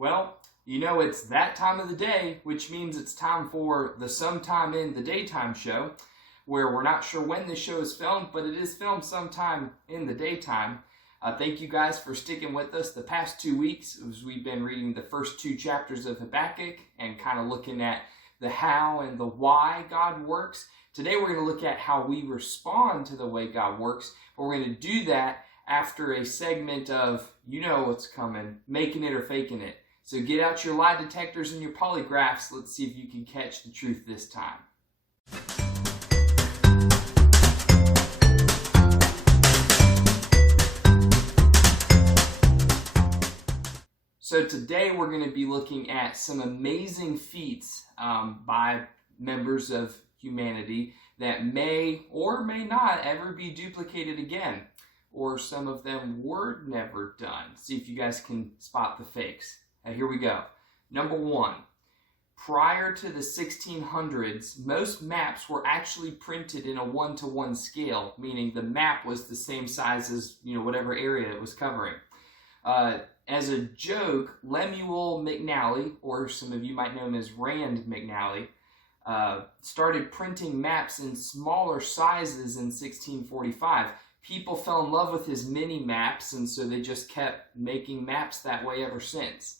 Well, you know it's that time of the day, which means it's time for the Sometime in the Daytime show, where we're not sure when this show is filmed, but it is filmed sometime in the daytime. Thank you guys for sticking with us the past 2 weeks as we've been reading the first 2 chapters of Habakkuk and kind of looking at the how and the why God works. Today we're going to look at how we respond to the way God works, but we're going to do that after a segment of, you know what's coming, making it or faking it. So get out your lie detectors and your polygraphs. Let's see if you can catch the truth this time. So today we're going to be looking at some amazing feats by members of humanity that may or may not ever be duplicated again, or some of them were never done. See if you guys can spot the fakes. Here we go. Number 1. Prior to the 1600s, most maps were actually printed in a 1-to-1 scale, meaning the map was the same size as whatever area it was covering. As a joke, Lemuel McNally, or some of you might know him as Rand McNally, started printing maps in smaller sizes in 1645. People fell in love with his mini maps, and so they just kept making maps that way ever since.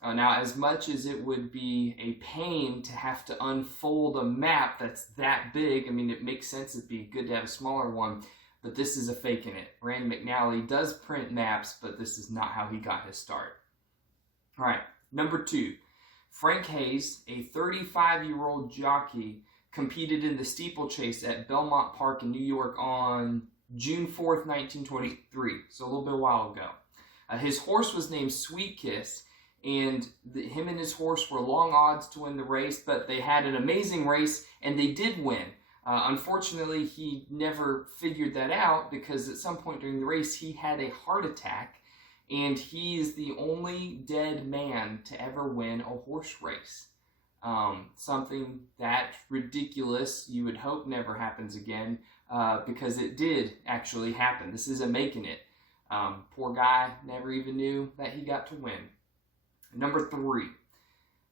Now, as much as it would be a pain to have to unfold a map that's that big, I mean, it makes sense it'd be good to have a smaller one, but this is a fake in it. Rand McNally does print maps, but this is not how he got his start. All right, number 2. Frank Hayes, a 35-year-old jockey, competed in the steeplechase at Belmont Park in New York on June 4th, 1923, so a little bit a while ago. His horse was named Sweet Kiss, and him and his horse were long odds to win the race, but they had an amazing race, and they did win. Unfortunately, he never figured that out because at some point during the race, he had a heart attack, and he is the only dead man to ever win a horse race. Something that ridiculous, you would hope never happens again, because it did actually happen. This is a making it. Poor guy never even knew that he got to win. Number 3.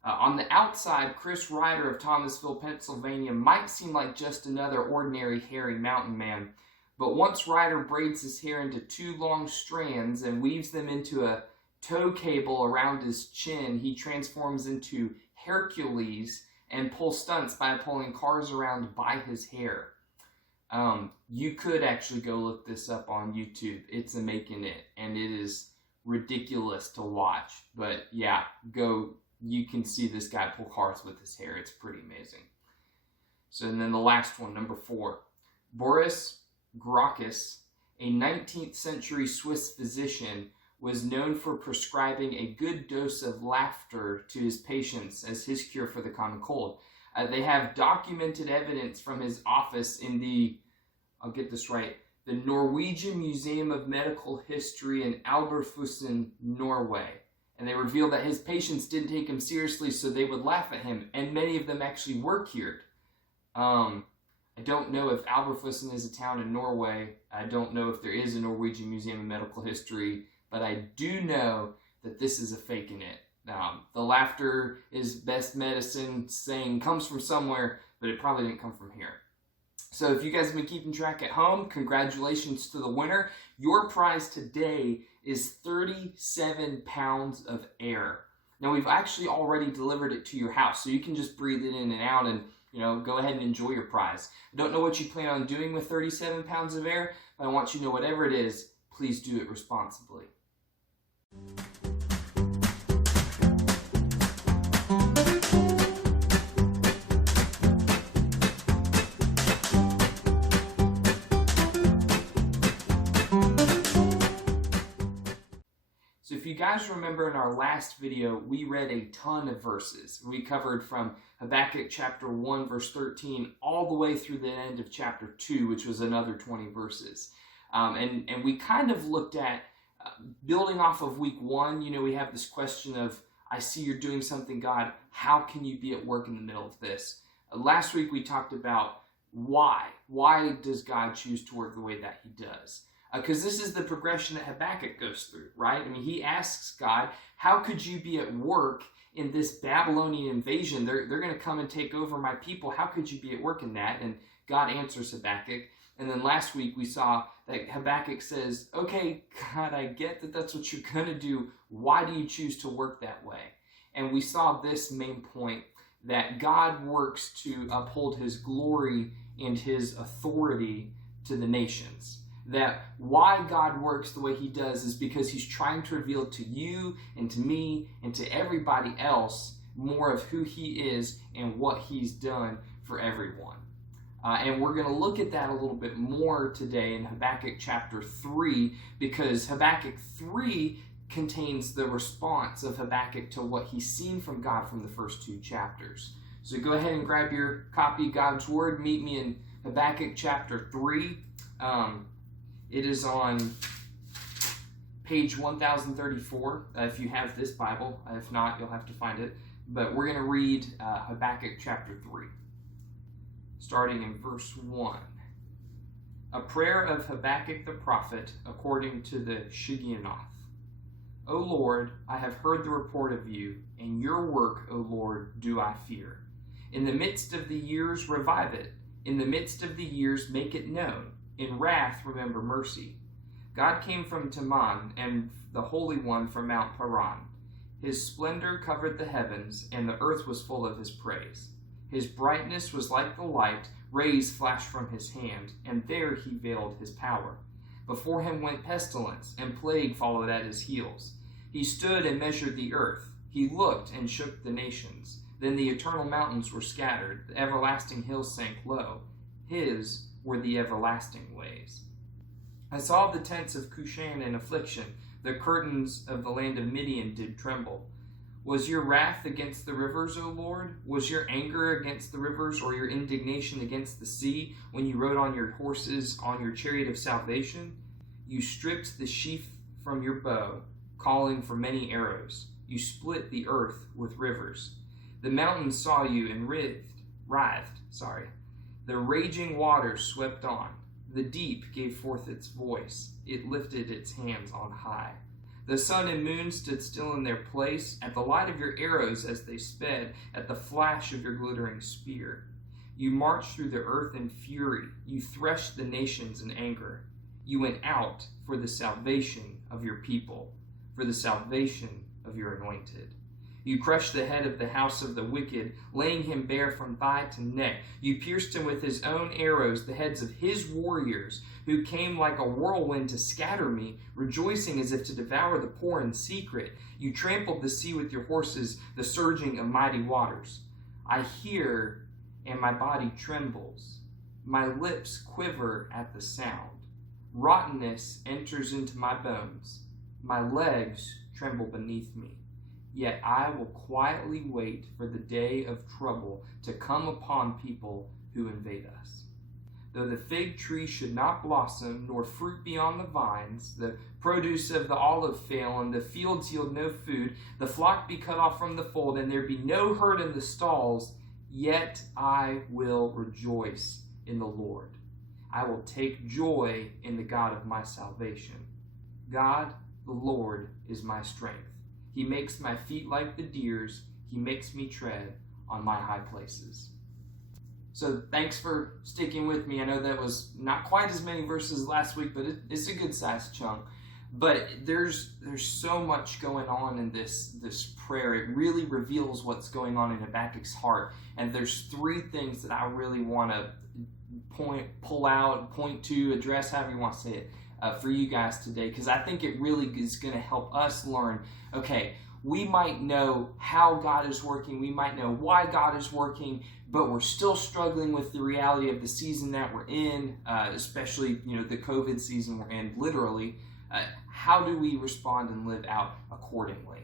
On the outside, Chris Ryder of Thomasville, Pennsylvania might seem like just another ordinary hairy mountain man, but once Ryder braids his hair into 2 long strands and weaves them into a tow cable around his chin, he transforms into Hercules and pulls stunts by pulling cars around by his hair. You could actually go look this up on YouTube. It's a making it, and it is ridiculous to watch. But yeah, you can see this guy pull cars with his hair. It's pretty amazing. So, and then the last one, number 4. Boris Grauchus, a 19th century Swiss physician, was known for prescribing a good dose of laughter to his patients as his cure for the common cold. They have documented evidence from his office in the, I'll get this right, the Norwegian Museum of Medical History in Alberthusen, Norway. And they revealed that his patients didn't take him seriously, so they would laugh at him, and many of them actually were cured. I don't know if Alberthusen is a town in Norway. I don't know if there is a Norwegian Museum of Medical History, but I do know that this is a fake in it. The laughter is best medicine saying comes from somewhere, but it probably didn't come from here. So if you guys have been keeping track at home, congratulations to the winner. Your prize today is 37 pounds of air. Now, we've actually already delivered it to your house, so you can just breathe it in and out and, go ahead and enjoy your prize. I don't know what you plan on doing with 37 pounds of air, but I want you to know whatever it is, please do it responsibly. So if you guys remember in our last video, we read a ton of verses. We covered from Habakkuk chapter 1, verse 13, all the way through the end of chapter 2, which was another 20 verses. And we kind of looked at, building off of week 1, we have this question of, I see you're doing something, God. How can you be at work in the middle of this? Last week we talked about why. Why does God choose to work the way that he does? Because this is the progression that Habakkuk goes through, right? I mean, he asks God, how could you be at work in this Babylonian invasion? They're going to come and take over my people. How could you be at work in that? And God answers Habakkuk. And then last week we saw that Habakkuk says, okay, God, I get that that's what you're going to do. Why do you choose to work that way? And we saw this main point, that God works to uphold his glory and his authority to the nations. That why God works the way he does is because he's trying to reveal to you and to me and to everybody else more of who he is and what he's done for everyone. And we're going to look at that a little bit more today in Habakkuk chapter 3, because Habakkuk 3 contains the response of Habakkuk to what he's seen from God from the first 2 chapters. So go ahead and grab your copy of God's Word. Meet me in Habakkuk chapter 3. It is on page 1034 if you have this Bible. If not, you'll have to find it. But we're going to read Habakkuk chapter 3, starting in verse 1. A prayer of Habakkuk the prophet according to the Shigionoth. O Lord, I have heard the report of you, and your work, O Lord, do I fear. In the midst of the years, revive it. In the midst of the years, make it known. In wrath, remember mercy. God came from Teman, and the Holy One from Mount Paran. His splendor covered the heavens, and the earth was full of his praise. His brightness was like the light, rays flashed from his hand, and there he veiled his power. Before him went pestilence, and plague followed at his heels. He stood and measured the earth. He looked and shook the nations. Then the eternal mountains were scattered, the everlasting hills sank low. His were the everlasting ways. I saw the tents of Cushan in affliction. The curtains of the land of Midian did tremble. Was your wrath against the rivers, O Lord? Was your anger against the rivers, or your indignation against the sea, when you rode on your horses on your chariot of salvation? You stripped the sheath from your bow, calling for many arrows. You split the earth with rivers. The mountains saw you and writhed. The raging waters swept on. The deep gave forth its voice. It lifted its hands on high. The sun and moon stood still in their place, at the light of your arrows as they sped, at the flash of your glittering spear. You marched through the earth in fury. You threshed the nations in anger. You went out for the salvation of your people, for the salvation of your anointed. You crushed the head of the house of the wicked, laying him bare from thigh to neck. You pierced him with his own arrows, the heads of his warriors, who came like a whirlwind to scatter me, rejoicing as if to devour the poor in secret. You trampled the sea with your horses, the surging of mighty waters. I hear, and my body trembles. My lips quiver at the sound. Rottenness enters into my bones. My legs tremble beneath me. Yet I will quietly wait for the day of trouble to come upon people who invade us. Though the fig tree should not blossom, nor fruit be on the vines, the produce of the olive fail, and the fields yield no food, the flock be cut off from the fold, and there be no herd in the stalls, yet I will rejoice in the Lord. I will take joy in the God of my salvation. God, the Lord, is my strength. He makes my feet like the deer's. He makes me tread on my high places. So thanks for sticking with me. I know that was not quite as many verses last week, but it's a good sized chunk. But there's so much going on in this prayer. It really reveals what's going on in Habakkuk's heart. And there's 3 things that I really want to point to, address, however you want to say it, for you guys today, because I think it really is going to help us learn, okay, we might know how God is working, we might know why God is working, but we're still struggling with the reality of the season that we're in, especially, the COVID season we're in, literally. How do we respond and live out accordingly?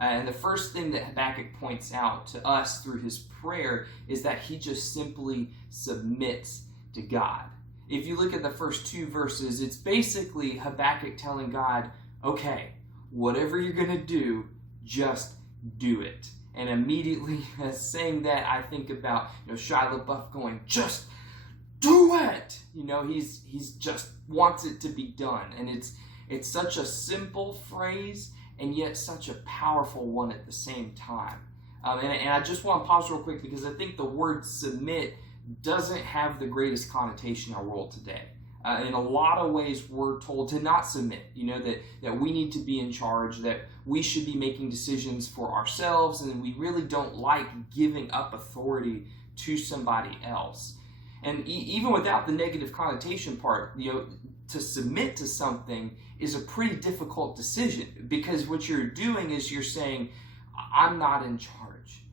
And the first thing that Habakkuk points out to us through his prayer is that he just simply submits to God. If you look at the first 2 verses, it's basically Habakkuk telling God, okay, whatever you're going to do, just do it. And immediately saying that, I think about Shia LaBeouf going, just do it. He's just wants it to be done. And it's such a simple phrase and yet such a powerful one at the same time. And I just want to pause real quick because I think the word submit doesn't have the greatest connotation in our world today. In a lot of ways, we're told to not submit, that we need to be in charge, that we should be making decisions for ourselves, and we really don't like giving up authority to somebody else. And even without the negative connotation part, to submit to something is a pretty difficult decision, because what you're doing is you're saying, I'm not in charge.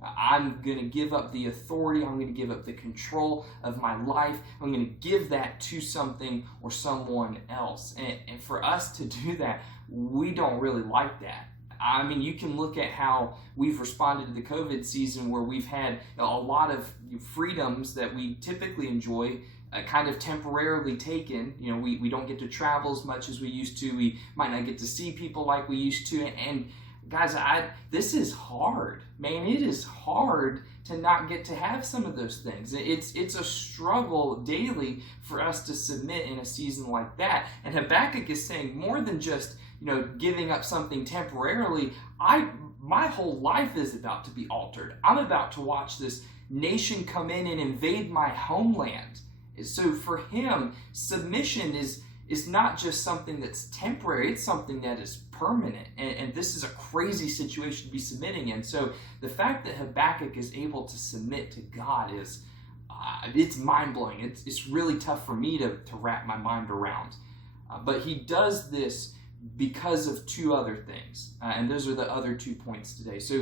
I'm going to give up the authority. I'm going to give up the control of my life. I'm going to give that to something or someone else. And for us to do that, we don't really like that. I mean, you can look at how we've responded to the COVID season, where we've had a lot of freedoms that we typically enjoy kind of temporarily taken. We don't get to travel as much as we used to. We might not get to see people like we used to. And guys, this is hard. Man, it is hard to not get to have some of those things. It's a struggle daily for us to submit in a season like that. And Habakkuk is saying more than just, giving up something temporarily. My whole life is about to be altered. I'm about to watch this nation come in and invade my homeland. So for him, submission is not just something that's temporary, it's something that is permanent. And this is a crazy situation to be submitting in. So the fact that Habakkuk is able to submit to God is, it's mind-blowing. It's really tough for me to wrap my mind around. But he does this because of two other things. And those are the other 2 points today. So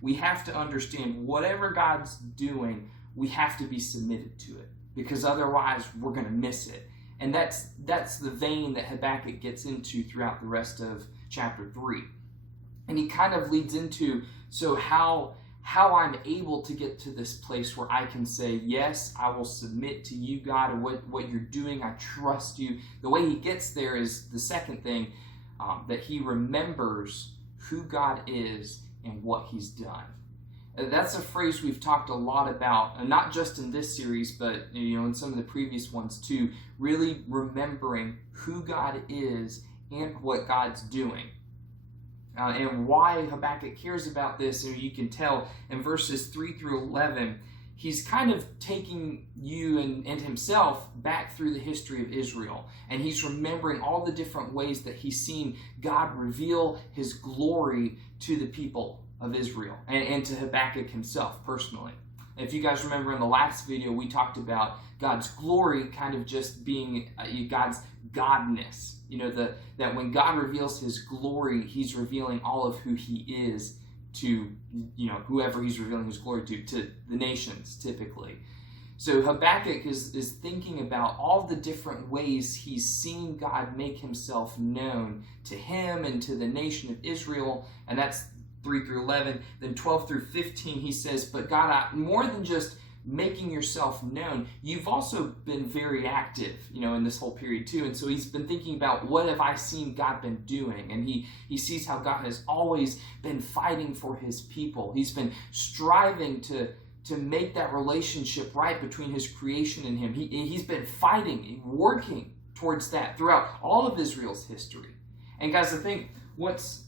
we have to understand whatever God's doing, we have to be submitted to it, because otherwise we're going to miss it. And that's the vein that Habakkuk gets into throughout the rest of chapter 3. And he kind of leads into, so how I'm able to get to this place where I can say, yes, I will submit to you, God, and what you're doing, I trust you. The way he gets there is the second thing, that he remembers who God is and what he's done. That's a phrase we've talked a lot about, and not just in this series, but in some of the previous ones too, really remembering who God is and what God's doing. And why Habakkuk cares about this, and you can tell in verses 3 through 11, he's kind of taking you and himself back through the history of Israel. And he's remembering all the different ways that he's seen God reveal his glory to the people of Israel and to Habakkuk himself personally. If you guys remember in the last video, we talked about God's glory kind of just being God's godness. That when God reveals his glory, he's revealing all of who he is to, whoever he's revealing his glory to the nations typically. So Habakkuk is thinking about all the different ways he's seen God make himself known to him and to the nation of Israel, and that's 3 through 11. Then 12 through 15, he says, but God, more than just making yourself known, you've also been very active, in this whole period too. And so he's been thinking about, what have I seen God been doing? And he sees how God has always been fighting for his people. He's been striving to make that relationship right between his creation and him. He's been fighting, working towards that throughout all of Israel's history. And guys, I think what's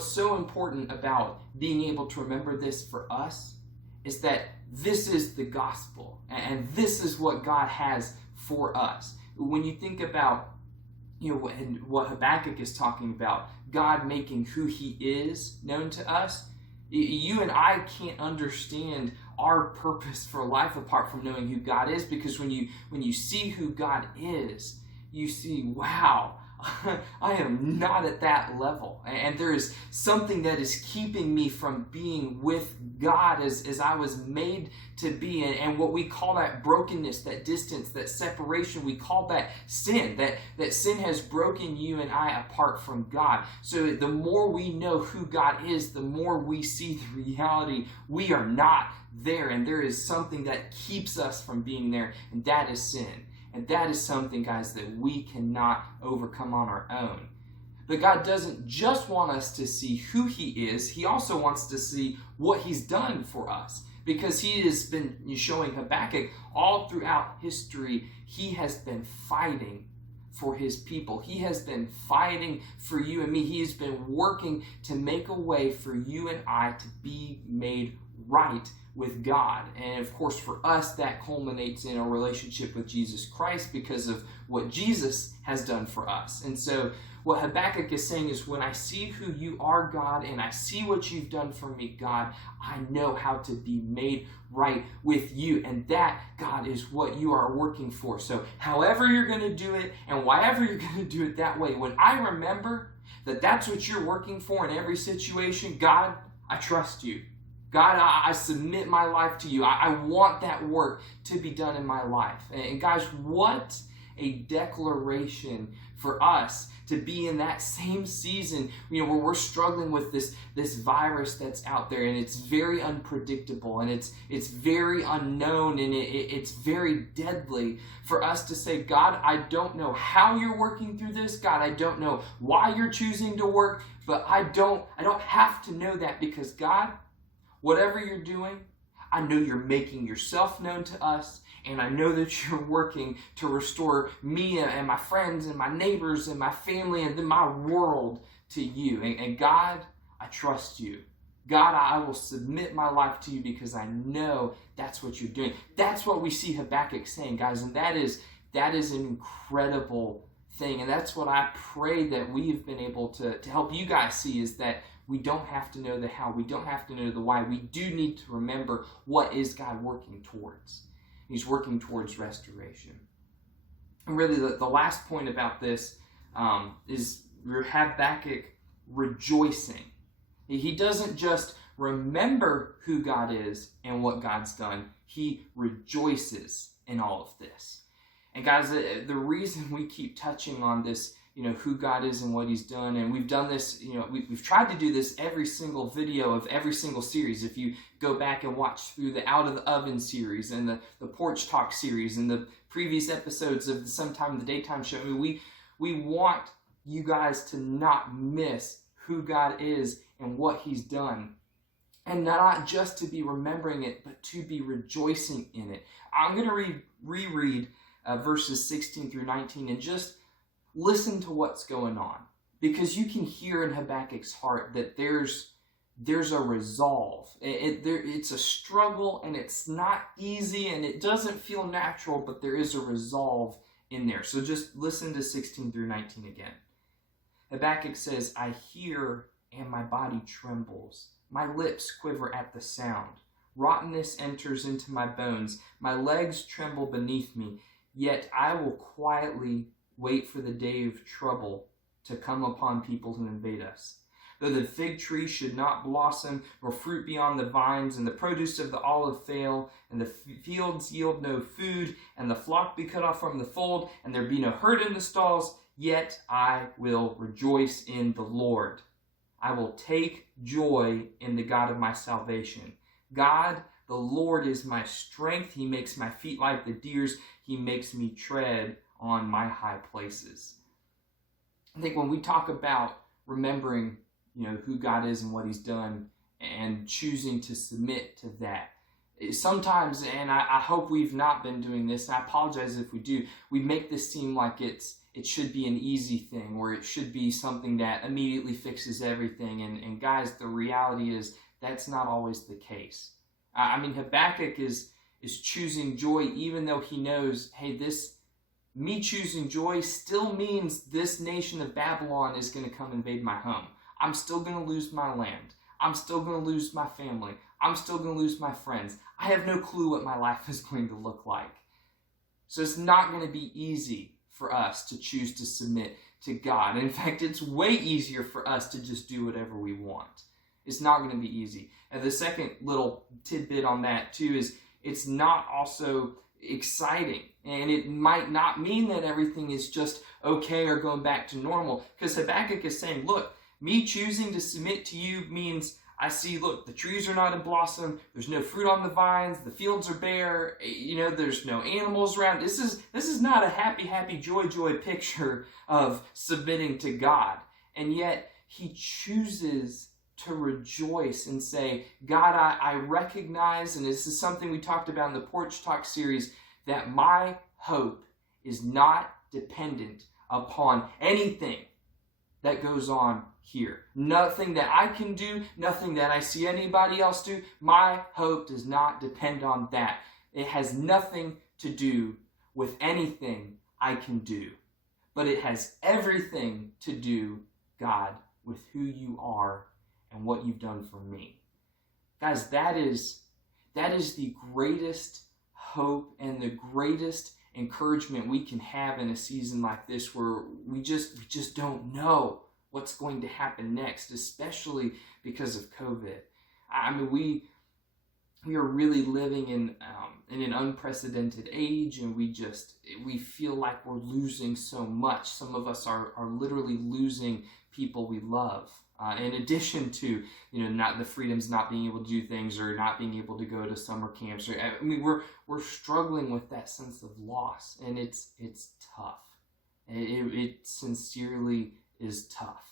so important about being able to remember this for us is that this is the gospel, and this is what God has for us. When you think about, what Habakkuk is talking about, God making who he is known to us, you and I can't understand our purpose for life apart from knowing who God is, because when you see who God is, you see, wow, I am not at that level. And there is something that is keeping me from being with God as I was made to be. And what we call that brokenness, that distance, that separation, we call that sin. That sin has broken you and I apart from God. So the more we know who God is, the more we see the reality we are not there. And there is something that keeps us from being there, and that is sin. And that is something, guys, that we cannot overcome on our own. But God doesn't just want us to see who he is. He also wants to see what he's done for us. because he has been showing Habakkuk all throughout history, he has been fighting for his people. He has been fighting for you and me. He has been working to make a way for you and I to be made right with God. And of course, for us, that culminates in a relationship with Jesus Christ because of what Jesus has done for us. And so what Habakkuk is saying is, when I see who you are, God, and I see what you've done for me, God, I know how to be made right with you. And that, God, is what you are working for. So however you're going to do it and whatever you're going to do it that way, when I remember that that's what you're working for in every situation, God, I trust you. God, I submit my life to you. I want that work to be done in my life. And guys, what a declaration for us to be in that same season, where we're struggling with this virus that's out there, and it's very unpredictable, and it's very unknown, and it's very deadly. For us to say, God, I don't know how you're working through this. God, I don't know why you're choosing to work, but I don't have to know that, because God, whatever you're doing, I know you're making yourself known to us, and I know that you're working to restore me and my friends and my neighbors and my family and then my world to you. And God, I trust you. God, I will submit my life to you because I know that's what you're doing. That's what we see Habakkuk saying, guys, and that is an incredible thing. And that's what I pray that we've been able to help you guys see, is that we don't have to know the how. We don't have to know the why. We do need to remember, what is God working towards? He's working towards restoration. And really, the last point about this is Habakkuk rejoicing. He doesn't just remember who God is and what God's done. He rejoices in all of this. And guys, the reason we keep touching on this, who God is and what he's done. And we've done this, we've tried to do this every single video of every single series. If you go back and watch through the Out of the Oven series and the Porch Talk series and the previous episodes of the Sometime in the Daytime show, we want you guys to not miss who God is and what he's done. And not just to be remembering it, but to be rejoicing in it. I'm going to reread verses 16 through 19 and just listen to what's going on, because you can hear in Habakkuk's heart that there's a resolve. It's a struggle, and it's not easy, and it doesn't feel natural, but there is a resolve in there. So just listen to 16 through 19 again. Habakkuk says, I hear, and my body trembles. My lips quiver at the sound. Rottenness enters into my bones. My legs tremble beneath me. Yet I will quietly wait for the day of trouble to come upon people who invade us. Though the fig tree should not blossom, nor fruit be on the vines, and the produce of the olive fail, and the fields yield no food, and the flock be cut off from the fold, and there be no herd in the stalls, yet I will rejoice in the Lord. I will take joy in the God of my salvation. God, the Lord, is my strength. He makes my feet like the deer's. He makes me tread on my high places. I think when we talk about remembering, who God is and what he's done, and choosing to submit to that, sometimes, and I hope we've not been doing this, and I apologize if we do, we make this seem like it should be an easy thing, or it should be something that immediately fixes everything. And guys, the reality is that's not always the case. Habakkuk is choosing joy, even though he knows, hey, me choosing joy still means this nation of Babylon is going to come invade my home. I'm still going to lose my land. I'm still going to lose my family. I'm still going to lose my friends. I have no clue what my life is going to look like. So it's not going to be easy for us to choose to submit to God. In fact, it's way easier for us to just do whatever we want. It's not going to be easy. And the second little tidbit on that too is it's not also exciting. And it might not mean that everything is just okay or going back to normal. Because Habakkuk is saying, look, me choosing to submit to you means I see, look, the trees are not in blossom. There's no fruit on the vines. The fields are bare. There's no animals around. This is not a happy, joy picture of submitting to God. And yet he chooses to rejoice and say, God, I recognize, and this is something we talked about in the Porch Talk series, that my hope is not dependent upon anything that goes on here. Nothing that I can do, nothing that I see anybody else do. My hope does not depend on that. It has nothing to do with anything I can do, but it has everything to do, God, with who you are and what you've done for me. Guys, that is the greatest hope and the greatest encouragement we can have in a season like this, where we just don't know what's going to happen next, especially because of COVID. I mean, we are really living in an unprecedented age, and we feel like we're losing so much. Some of us are literally losing people we love. In addition to, not the freedoms, not being able to do things, or not being able to go to summer camps. I mean, we're struggling with that sense of loss, and it's tough. It sincerely is tough.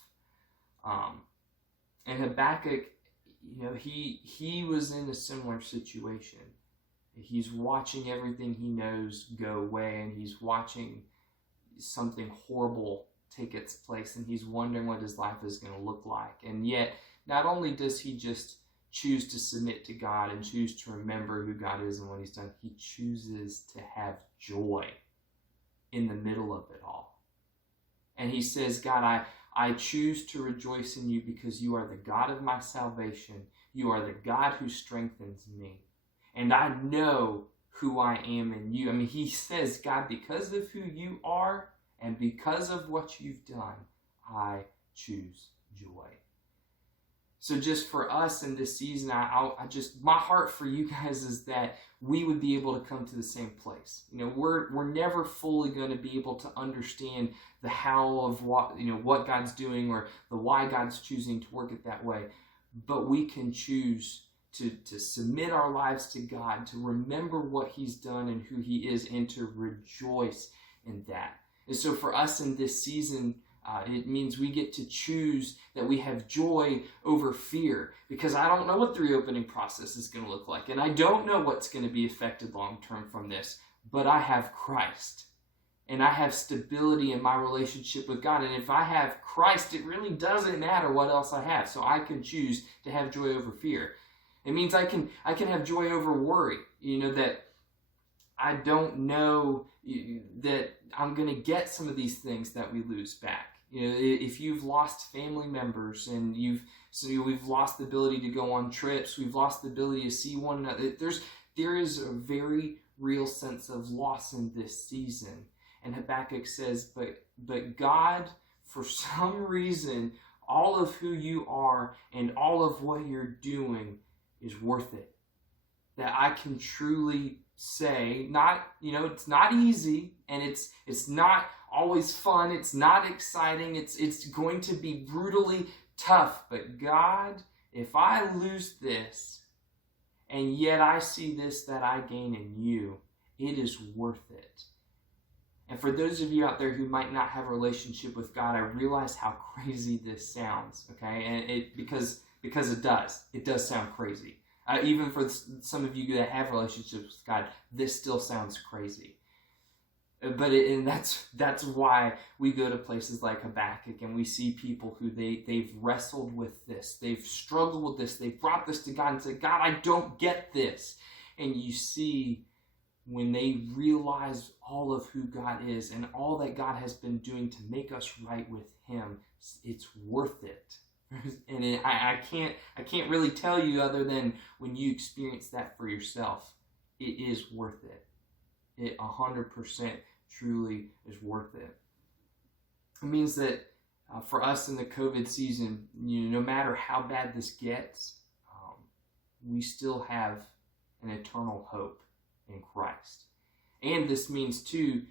And Habakkuk, he was in a similar situation. He's watching everything he knows go away, and he's watching something horrible take its place, and he's wondering what his life is going to look like. And yet, not only does he just choose to submit to God and choose to remember who God is and what he's done, he chooses to have joy in the middle of it all. And he says, God, I choose to rejoice in you because you are the God of my salvation. You are the God who strengthens me. And I know who I am in you. I mean, he says, God, because of who you are, and because of what you've done, I choose joy. So just for us in this season, my heart for you guys is that we would be able to come to the same place. We're never fully going to be able to understand the how of what God's doing, or the why God's choosing to work it that way. But we can choose to submit our lives to God, to remember what he's done and who he is, and to rejoice in that. And so for us in this season, it means we get to choose that we have joy over fear, because I don't know what the reopening process is going to look like, and I don't know what's going to be affected long term from this, but I have Christ, and I have stability in my relationship with God. And if I have Christ, it really doesn't matter what else I have. So I can choose to have joy over fear. It means I can have joy over worry, that I don't know that I'm going to get some of these things that we lose back. If you've lost family members, and we've lost the ability to go on trips, we've lost the ability to see one another. There is a very real sense of loss in this season. And Habakkuk says, but God, for some reason, all of who you are and all of what you're doing is worth it. That I can truly say, it's not easy, and it's not always fun, it's not exciting, it's going to be brutally tough, but God, if I lose this, and yet I see this that I gain in you, it is worth it. And for those of you out there who might not have a relationship with God, I realize how crazy this sounds, okay? And because it does sound crazy. Even for some of you that have relationships with God, this still sounds crazy. But that's why we go to places like Habakkuk, and we see people who they've wrestled with this, they've struggled with this, they've brought this to God and said, God, I don't get this. And you see, when they realize all of who God is and all that God has been doing to make us right with him, it's worth it. And I can't really tell you, other than when you experience that for yourself, it is worth it. It 100% truly is worth it. It means that for us in the COVID season, no matter how bad this gets, we still have an eternal hope in Christ. And this means too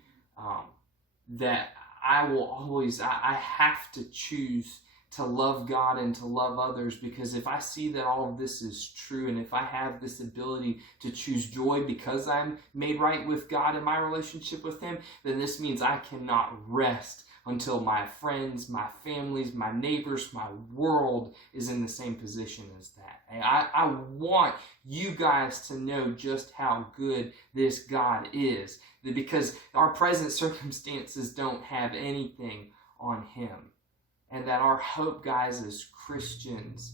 that I have to choose to love God and to love others, because if I see that all of this is true, and if I have this ability to choose joy because I'm made right with God in my relationship with him, then this means I cannot rest until my friends, my families, my neighbors, my world is in the same position as that. And I want you guys to know just how good this God is, because our present circumstances don't have anything on him. And that our hope, guys, as Christians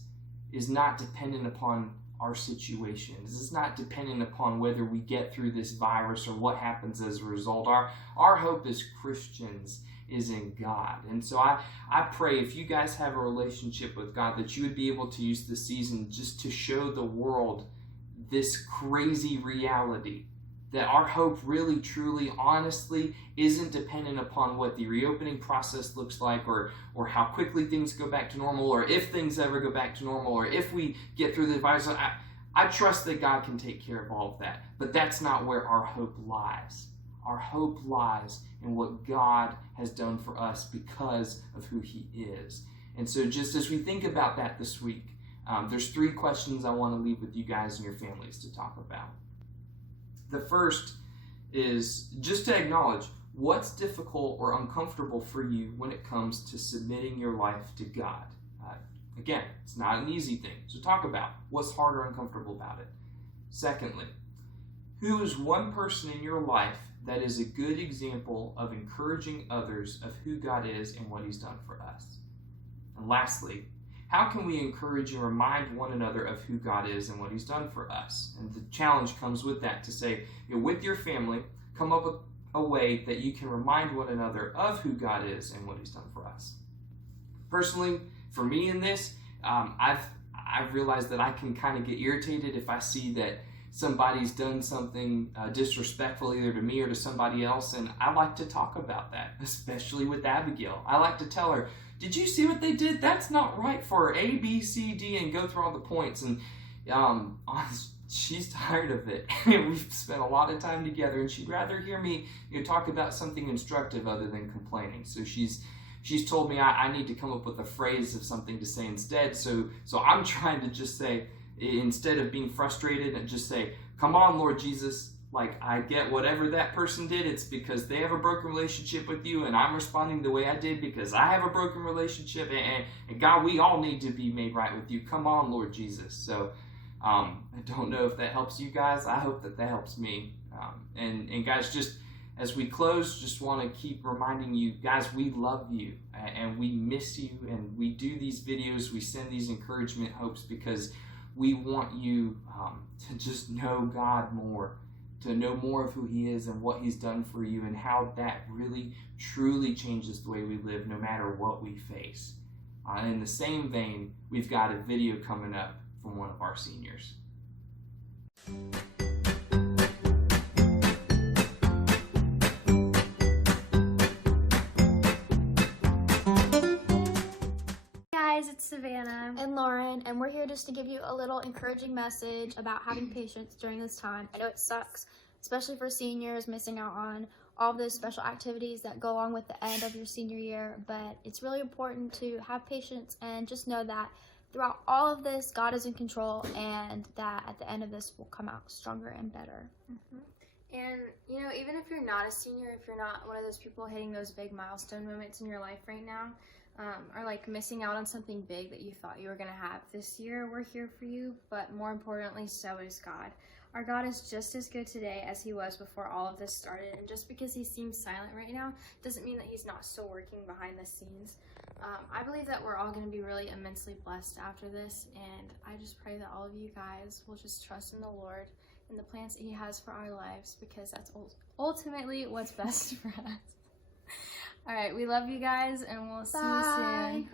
is not dependent upon our situations. It's not dependent upon whether we get through this virus or what happens as a result. Our hope as Christians is in God. And so I pray if you guys have a relationship with God that you would be able to use this season just to show the world this crazy reality, that our hope really, truly, honestly isn't dependent upon what the reopening process looks like or how quickly things go back to normal, or if things ever go back to normal, or if we get through the virus. I trust that God can take care of all of that, but that's not where our hope lies. Our hope lies in what God has done for us because of who he is. And so just as we think about that this week, there's 3 questions I want to leave with you guys and your families to talk about. The first is just to acknowledge what's difficult or uncomfortable for you when it comes to submitting your life to God. Again, it's not an easy thing. So talk about what's hard or uncomfortable about it. Secondly, who is one person in your life that is a good example of encouraging others of who God is and what he's done for us? And lastly, how can we encourage and remind one another of who God is and what he's done for us? And the challenge comes with that, to say, with your family, come up with a way that you can remind one another of who God is and what he's done for us. Personally, for me in this, I've realized that I can kind of get irritated if I see that somebody's done something disrespectful either to me or to somebody else, and I like to talk about that, especially with Abigail. I like to tell her, did you see what they did? That's not right for A, B, C, D, and go through all the points. And she's tired of it. We've spent a lot of time together, and she'd rather hear me talk about something instructive other than complaining. So she's told me I need to come up with a phrase of something to say instead. So I'm trying to just say, instead of being frustrated, and just say, come on, Lord Jesus. Like, I get whatever that person did, it's because they have a broken relationship with you, and I'm responding the way I did because I have a broken relationship, and God, we all need to be made right with you. Come on, Lord Jesus. So I don't know if that helps you guys. I hope that helps me. And guys, just as we close, just want to keep reminding you, guys, we love you, and we miss you, and we do these videos, we send these encouragement hopes because we want you to just know God more, to know more of who he is and what he's done for you, and how that really, truly changes the way we live no matter what we face. In the same vein, we've got a video coming up from one of our seniors. It's Savannah and Lauren, and we're here just to give you a little encouraging message about having patience during this time. I know it sucks, especially for seniors, missing out on all of those special activities that go along with the end of your senior year, but it's really important to have patience and just know that throughout all of this, God is in control, and that at the end of this, we'll come out stronger and better. And, even if you're not a senior, if you're not one of those people hitting those big milestone moments in your life right now, or like missing out on something big that you thought you were going to have this year, we're here for you, but more importantly, so is God. Our God is just as good today as he was before all of this started, and just because he seems silent right now doesn't mean that he's not still working behind the scenes. I believe that we're all going to be really immensely blessed after this, and I just pray that all of you guys will just trust in the Lord and the plans that he has for our lives, because that's ultimately what's best for us. All right, we love you guys, and we'll see you soon.